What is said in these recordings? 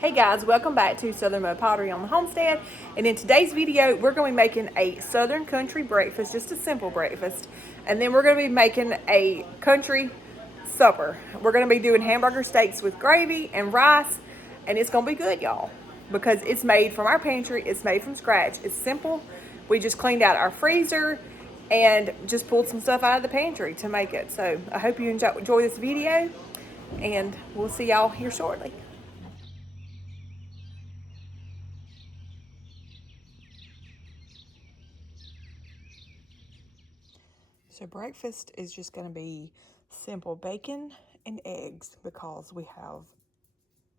Hey guys, welcome back to Southern Mud Pottery on the Homestead. And in today's video, we're going to be making a Southern country breakfast, just a simple breakfast. And then we're going to be making a country supper. We're going to be doing hamburger steaks with gravy and rice. And it's going to be good, y'all, because it's made from our pantry. It's made from scratch. It's simple. We just cleaned out our freezer and just pulled some stuff out of the pantry to make it. So I hope you enjoy this video, and we'll see y'all here shortly. So breakfast is just going to be simple bacon and eggs, because we have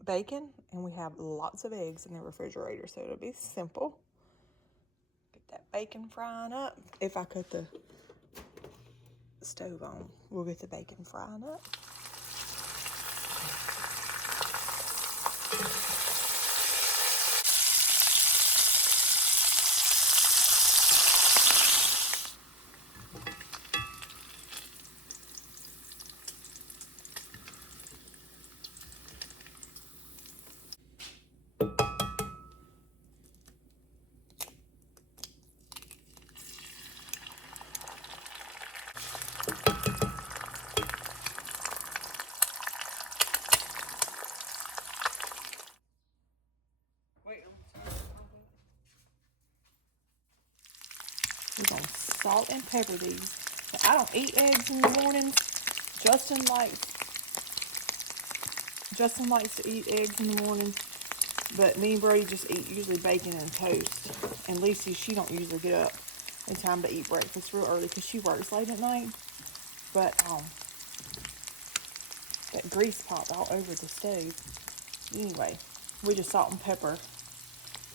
bacon and we have lots of eggs in the refrigerator. So it'll be simple. Get that bacon frying up. If I cut the stove on, we'll get the bacon frying up. We're going to salt and pepper these. I don't eat eggs in the mornings. Justin likes to eat eggs in the morning, but me and Brody just eat usually bacon and toast. And Lucy, she don't usually get up in time to eat breakfast real early because she works late at night. But that grease popped all over the stove. Anyway, we just salt and pepper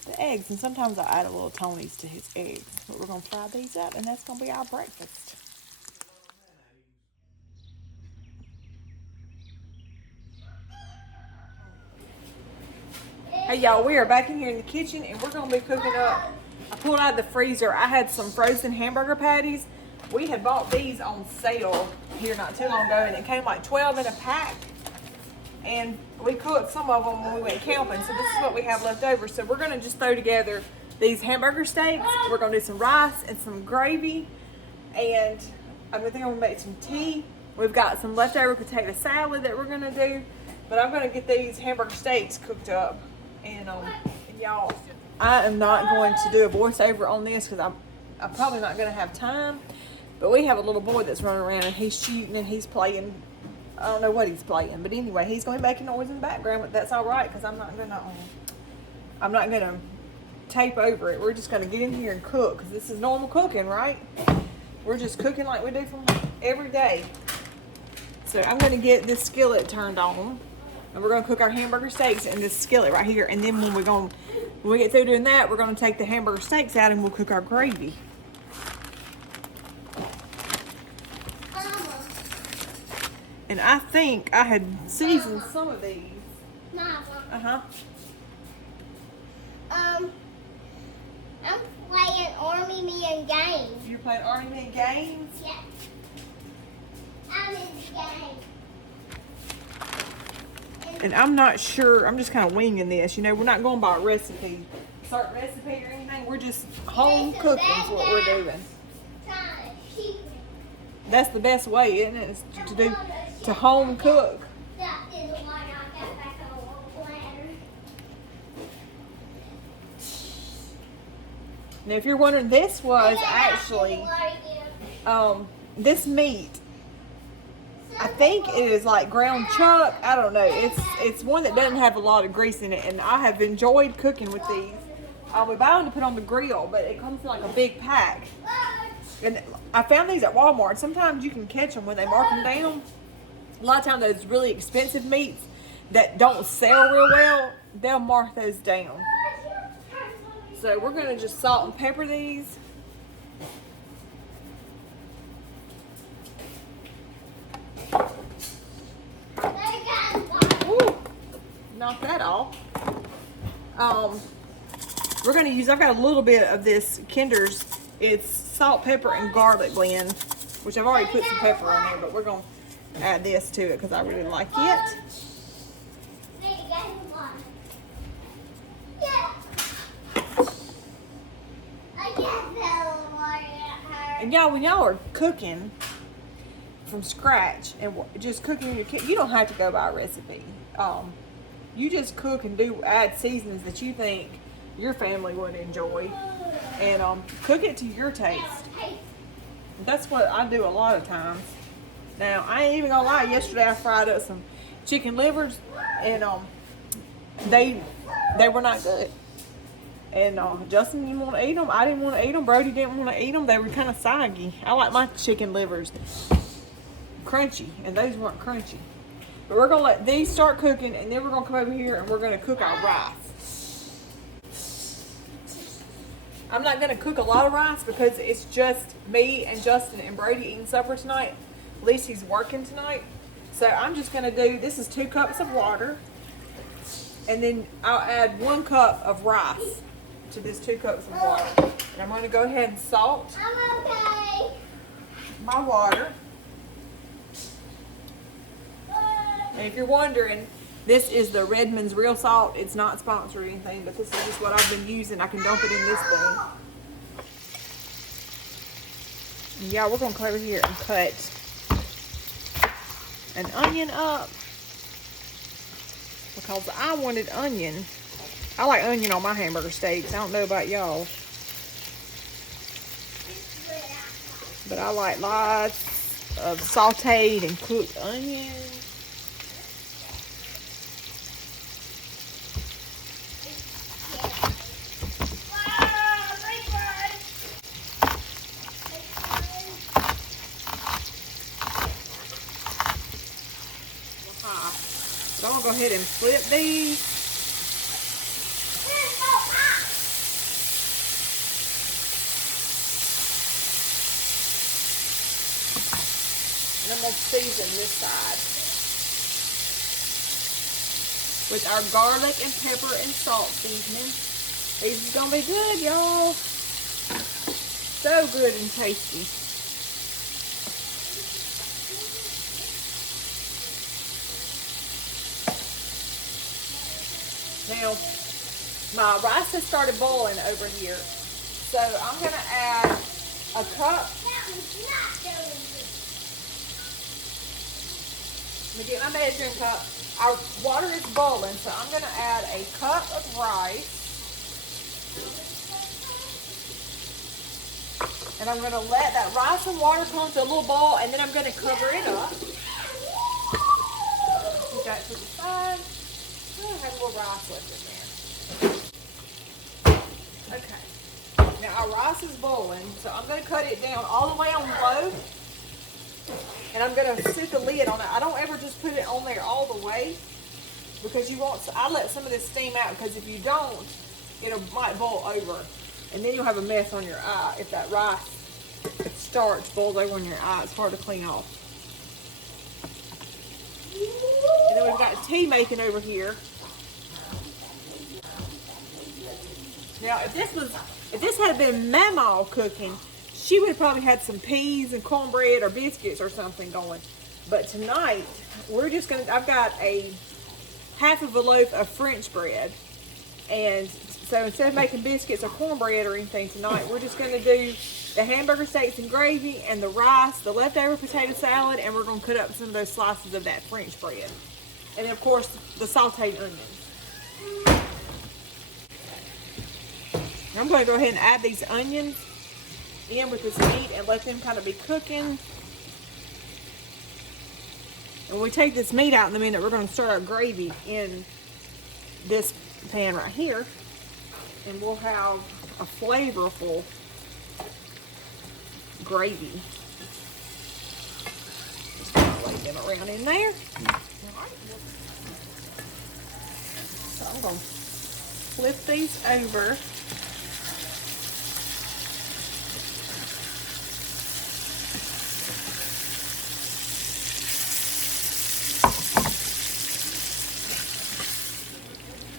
the eggs, and sometimes I add a little Tony's to his eggs. But we're going to fry these up, and that's going to be our breakfast. Hey y'all, we are back in here in the kitchen, and we're going to be cooking up. I pulled out of the freezer. I had some frozen hamburger patties. We had bought these on sale here not too long ago, and it came like 12 in a pack. And we cooked some of them when we went camping, so this is what we have left over. So we're gonna just throw together these hamburger steaks. We're gonna do some rice and some gravy, and I think I'm gonna make some tea. We've got some leftover potato salad that we're gonna do, but I'm gonna get these hamburger steaks cooked up. And y'all, I am not going to do a voiceover on this because I'm probably not gonna have time. But we have a little boy that's running around, and he's shooting and he's playing. I don't know what he's playing, but anyway, he's going to be making noise in the background, but that's all right, because I'm not gonna tape over it. We're just gonna get in here and cook, because this is normal cooking, right? We're just cooking like we do from every day. So I'm gonna get this skillet turned on, and we're gonna cook our hamburger steaks in this skillet right here. And then when we get through doing that, we're gonna take the hamburger steaks out and we'll cook our gravy. And I think I had seasoned some of these. Mama. Uh-huh. I'm playing Army Man games. You're playing Army Man games? Yeah. I'm in the game. And I'm not sure, I'm just kind of winging this. You know, we're not going by a recipe, certain recipe or anything. We're just home cooking is what we're doing. That's the best way, isn't it? Is to home cook. That is the one I got back on the ladder. Now, if you're wondering, this was actually, this meat, I think it is like ground chuck. I don't know. It's one that doesn't have a lot of grease in it, and I have enjoyed cooking with these. We buy them to put on the grill, but it comes in like a big pack. And I found these at Walmart. Sometimes you can catch them when they mark them down. A lot of times those really expensive meats that don't sell real well, they'll mark those down. So we're going to just salt and pepper these. Ooh, knock that off. We're going to use, I've got a little bit of this Kinder's. It's salt, pepper, and garlic blend, which I've already put some pepper on there, but we're going to add this to it because I really like it. And y'all, when y'all are cooking from scratch and just cooking in your kitchen, you don't have to go by a recipe. You just cook and add seasonings that you think your family would enjoy, and cook it to your taste. That's what I do a lot of times. Now, I ain't even gonna lie, yesterday I fried up some chicken livers, and they were not good. And Justin didn't want to eat them. I didn't want to eat them. Brody didn't want to eat them. They were kind of soggy. I like my chicken livers crunchy, and those weren't crunchy. But we're gonna let these start cooking, and then we're gonna come over here and we're gonna cook our rice. I'm not gonna cook a lot of rice because it's just me and Justin and Brady eating supper tonight. At least he's working tonight. So I'm just gonna do, this is 2 cups of water, and then I'll add 1 cup of rice to this 2 cups of water. And I'm gonna go ahead and salt my water. And if you're wondering, this is the Redmond's real salt. It's not sponsored or anything, but this is just what I've been using. I can dump it in this thing. And yeah, we're gonna come over here and cut an onion up because I wanted onion. I like onion on my hamburger steaks. I don't know about y'all, but I like lots of sauteed and cooked onions. So I'm gonna go ahead and flip these. And I'm gonna season this side with our garlic and pepper and salt seasoning. These is gonna be good, y'all. So good and tasty. Now, my rice has started boiling over here, so I'm going to add a cup. Let me get my measuring cup. Our water is boiling, so I'm going to add a cup of rice. And I'm going to let that rice and water come to a little boil, and then I'm going to cover it up. Put that to the side. I have a little rice left in there. Okay. Now our rice is boiling, so I'm going to cut it down all the way on low. And I'm going to sit the lid on it. I don't ever just put it on there all the way because you want, I let some of this steam out because if you don't, it might boil over. And then you'll have a mess on your eye if that rice starch boils over on your eye. It's hard to clean off. And then we've got tea making over here. Now, if this had been Mamaw cooking, she would have probably had some peas and cornbread or biscuits or something going. But tonight, we're just gonna, I've got a half of a loaf of French bread. And so instead of making biscuits or cornbread or anything tonight, we're just gonna do the hamburger steaks and gravy and the rice, the leftover potato salad, and we're gonna cut up some of those slices of that French bread. And then of course, the sauteed onions. I'm going to go ahead and add these onions in with this meat and let them kind of be cooking. And when we take this meat out in a minute, we're going to stir our gravy in this pan right here. And we'll have a flavorful gravy. Just kind of lay them around in there. So I'm going to flip these over.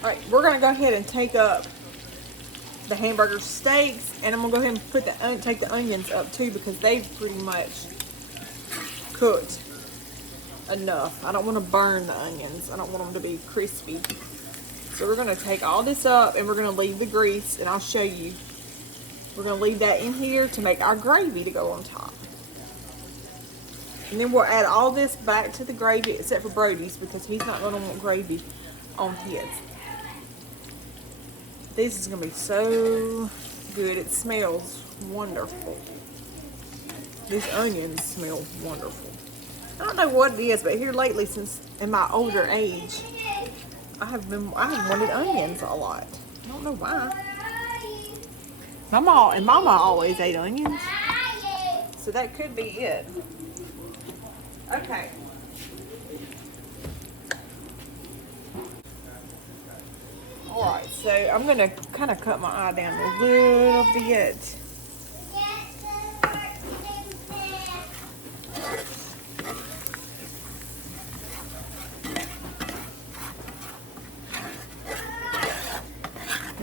All right, we're gonna go ahead and take up the hamburger steaks, and I'm gonna go ahead and put take the onions up too because they've pretty much cooked enough. I don't want to burn the onions. I don't want them to be crispy. So we're gonna take all this up and we're gonna leave the grease, and I'll show you We're gonna leave that in here to make our gravy to go on top. And then we'll add all this back to the gravy except for Brody's because he's not gonna want gravy on his. This is gonna be so good. It smells wonderful. These onions smell wonderful. I don't know what it is, but here lately, since in my older age, I have wanted onions a lot. I don't know why. Mama always ate onions, so that could be it. Okay. All right, so I'm gonna kind of cut my eye down a little bit.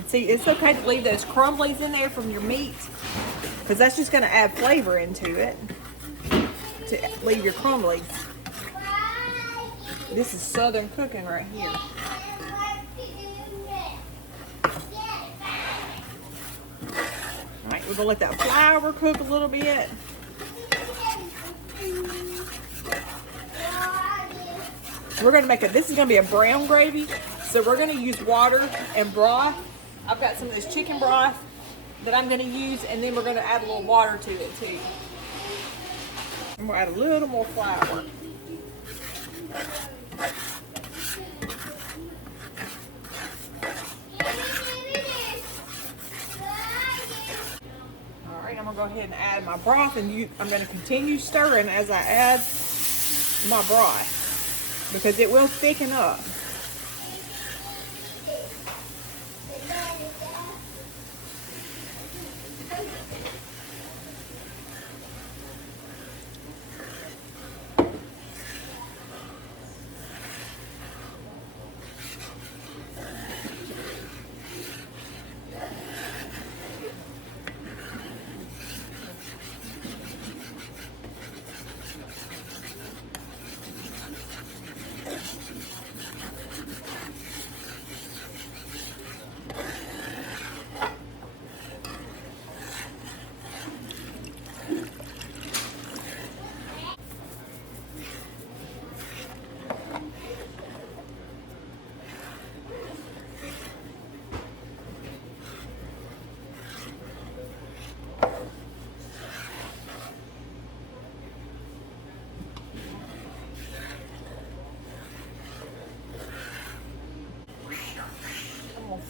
See, it's okay to leave those crumblies in there from your meat because that's just going to add flavor into it to leave your crumblies. This is southern cooking right here. All right, we're going to let that flour cook a little bit. We're going to make this is going to be a brown gravy, so we're going to use water and broth. I've got some of this chicken broth that I'm going to use, and then we're going to add a little water to it too. And we'll add a little more flour. All right, I'm going to go ahead and add my broth, and I'm going to continue stirring as I add my broth because it will thicken up.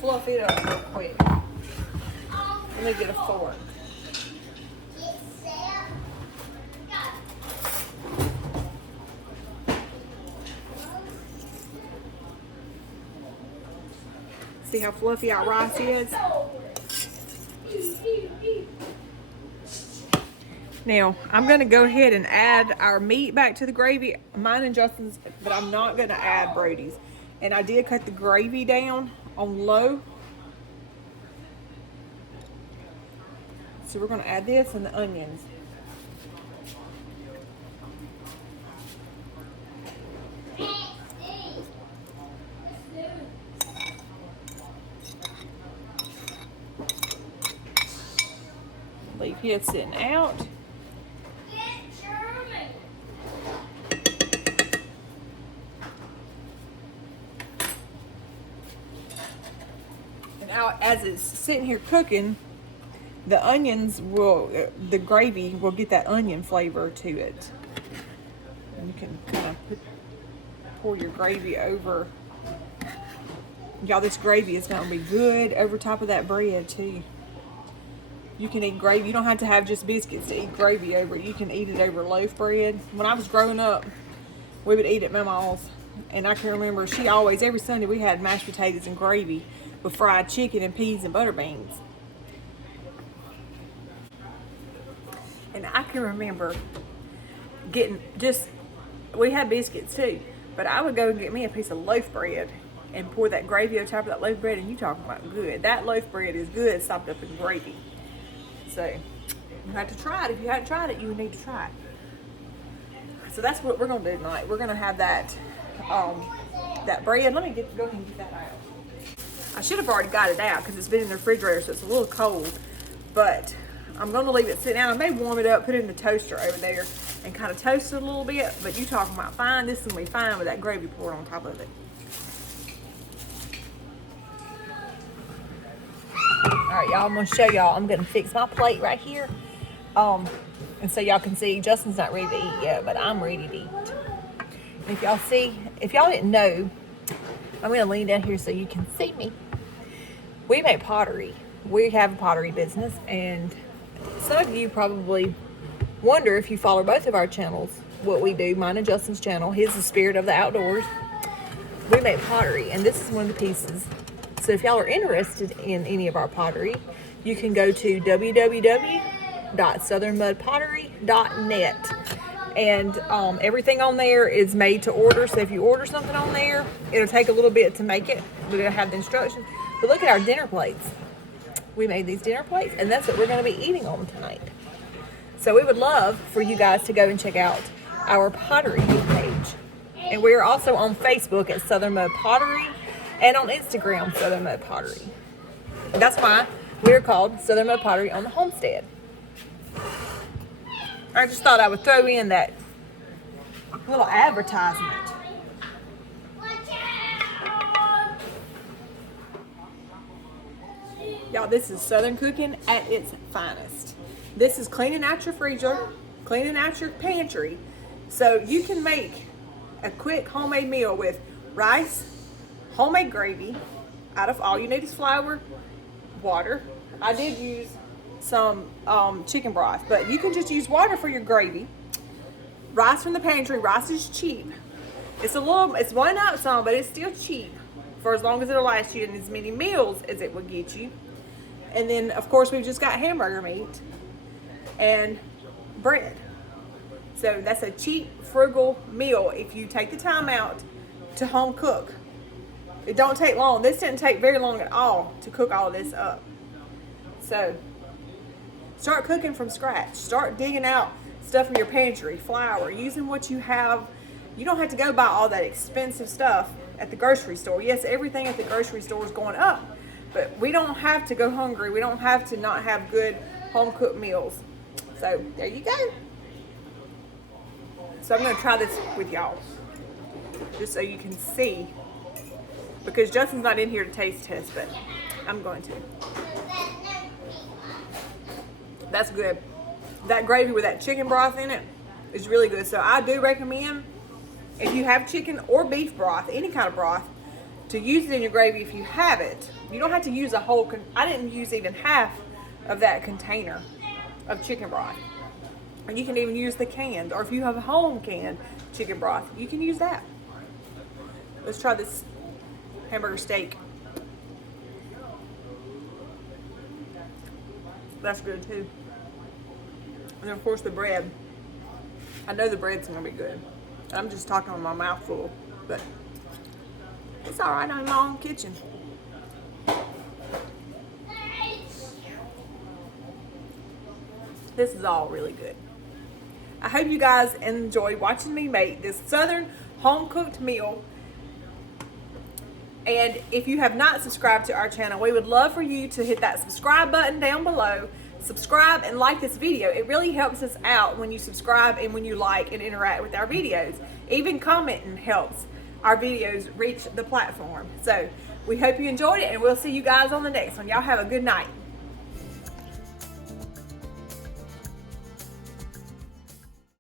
Fluff it up real quick. Let me get a fork. See how fluffy our rice is? Now, I'm going to go ahead and add our meat back to the gravy. Mine and Justin's, but I'm not going to add Brody's. And I did cut the gravy down on low. So we're going to add this and the onions. Leave his sitting out. And now, as it's sitting here cooking, the the gravy will get that onion flavor to it. And you can kind of pour your gravy over. Y'all, this gravy is going to be good over top of that bread too. You can eat gravy. You don't have to have just biscuits to eat gravy over it. You can eat it over loaf bread. When I was growing up, we would eat at Mama's. And I can remember every Sunday we had mashed potatoes and gravy with fried chicken and peas and butter beans. And I can remember we had biscuits too, but I would go and get me a piece of loaf bread and pour that gravy on top of that loaf bread, and you talking about good. That loaf bread is good sopped up in gravy. So you have to try it. If you haven't tried it, you need to try it. So that's what we're gonna do tonight. We're gonna have that bread. Let me go ahead and get that out. I should have already got it out because it's been in the refrigerator, so it's a little cold. but I'm gonna leave it sit down. I may warm it up, put it in the toaster over there and kind of toast it a little bit, but you talking about fine, this is gonna be fine with that gravy poured on top of it. All right, y'all, I'm gonna show y'all. I'm gonna fix my plate right here. And so y'all can see Justin's not ready to eat yet, but I'm ready to eat. And if y'all see, if y'all didn't know, I'm gonna lean down here so you can see me. We make pottery. We have a pottery business, and some of you probably wonder, if you follow both of our channels, what we do. Mine and Justin's channel. His is Spirit of the Outdoors. We make pottery, and this is one of the pieces. So if y'all are interested in any of our pottery, you can go to www.southernmudpottery.net, and everything on there is made to order. So if you order something on there, it'll take a little bit to make it, but it'll have the instructions. But look at our dinner plates. We made these dinner plates, and that's what we're going to be eating on tonight. So we would love for you guys to go and check out our pottery page. And we are also on Facebook at Southern Mud Pottery, and on Instagram, Southern Mud Pottery. That's why we're called Southern Mud Pottery on the Homestead. I just thought I would throw in that little advertisement. Y'all, this is Southern cooking at its finest. This is cleaning out your freezer, cleaning out your pantry, so you can make a quick homemade meal with rice, homemade gravy. Out of all you need is flour, water. I did use some chicken broth, but you can just use water for your gravy. Rice from the pantry. Rice is cheap. It's one up some, but it's still cheap for as long as it'll last you and as many meals as it will get you. And then, of course, we've just got hamburger meat and bread. So that's a cheap, frugal meal if you take the time out to home cook. It don't take long. This didn't take very long at all to cook all of this up. So start cooking from scratch. Start digging out stuff from your pantry, flour, using what you have. You don't have to go buy all that expensive stuff at the grocery store. Yes, everything at the grocery store is going up, but we don't have to go hungry. We don't have to not have good home cooked meals. So there you go. So I'm going to try this with y'all, just so you can see, because Justin's not in here to taste test, but I'm going to. That's good. That gravy with that chicken broth in it is really good. So I do recommend, if you have chicken or beef broth, any kind of broth, to use it in your gravy if you have it. You don't have to use a whole, I didn't use even half of that container of chicken broth. And you can even use the canned, or if you have a home canned chicken broth, you can use that. Let's try this hamburger steak. That's good too. And then of course the bread. I know the bread's gonna be good. I'm just talking with my mouth full, but it's all right. I'm in my own kitchen. This is all really good. I hope you guys enjoy watching me make this Southern home cooked meal. And if you have not subscribed to our channel, we would love for you to hit that subscribe button down below. Subscribe and like this video. It really helps us out when you subscribe and when you like and interact with our videos. Even commenting helps our videos reach the platform. So we hope you enjoyed it, and we'll see you guys on the next one. Y'all have a good night.